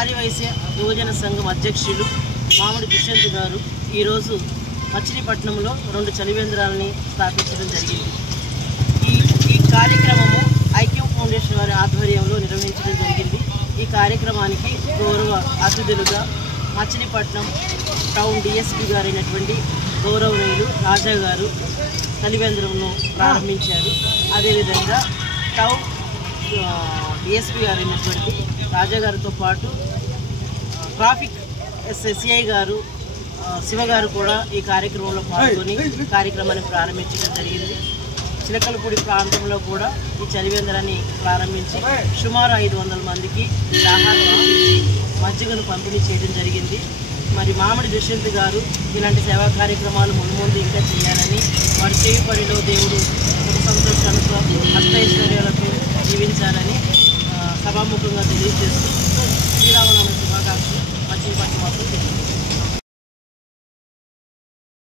ఆర్యవైశ్య యువజన సంఘం అధ్యక్షులు మామిడి దుష్యంత్ గారు ఈరోజు మచిలీపట్నంలో 2 చలివేంద్రాలని స్థాపించడం జరిగింది. ఈ కార్యక్రమము ఐక్యం ఫౌండేషన్ వారి ఆధ్వర్యంలో నిర్వహించడం జరిగింది. ఈ కార్యక్రమానికి గౌరవ అతిథులుగా మచిలీపట్నం టౌన్ డిఎస్పీ గారైనటువంటి గౌరవనీయులు రాజా గారు చలివేంద్రంను ప్రారంభించారు. అదేవిధంగా టౌన్ డిఎస్పీ గారైనటువంటి రాజా గారితో పాటు ట్రాఫిక్ సిఐ గారు శివగారు కూడా ఈ కార్యక్రమంలో పాల్గొని కార్యక్రమాన్ని ప్రారంభించడం జరిగింది. చిలకలపూడి ప్రాంతంలో కూడా ఈ చలివేంద్రాన్ని ప్రారంభించి సుమారు 500 మందికి ఆహారం మజ్జిగను పంపిణీ చేయడం జరిగింది. మరి మామిడి దుష్యంత్ గారు ఇలాంటి సేవా కార్యక్రమాలు ముందు ఇంకా చేయాలని, వారి చేయి పనిలో దేవుడు సుఖ సంతోషాలతో అష్టైశ్వర్యాలతో జీవించాలని సభాముఖంగా తెలియజేస్తూ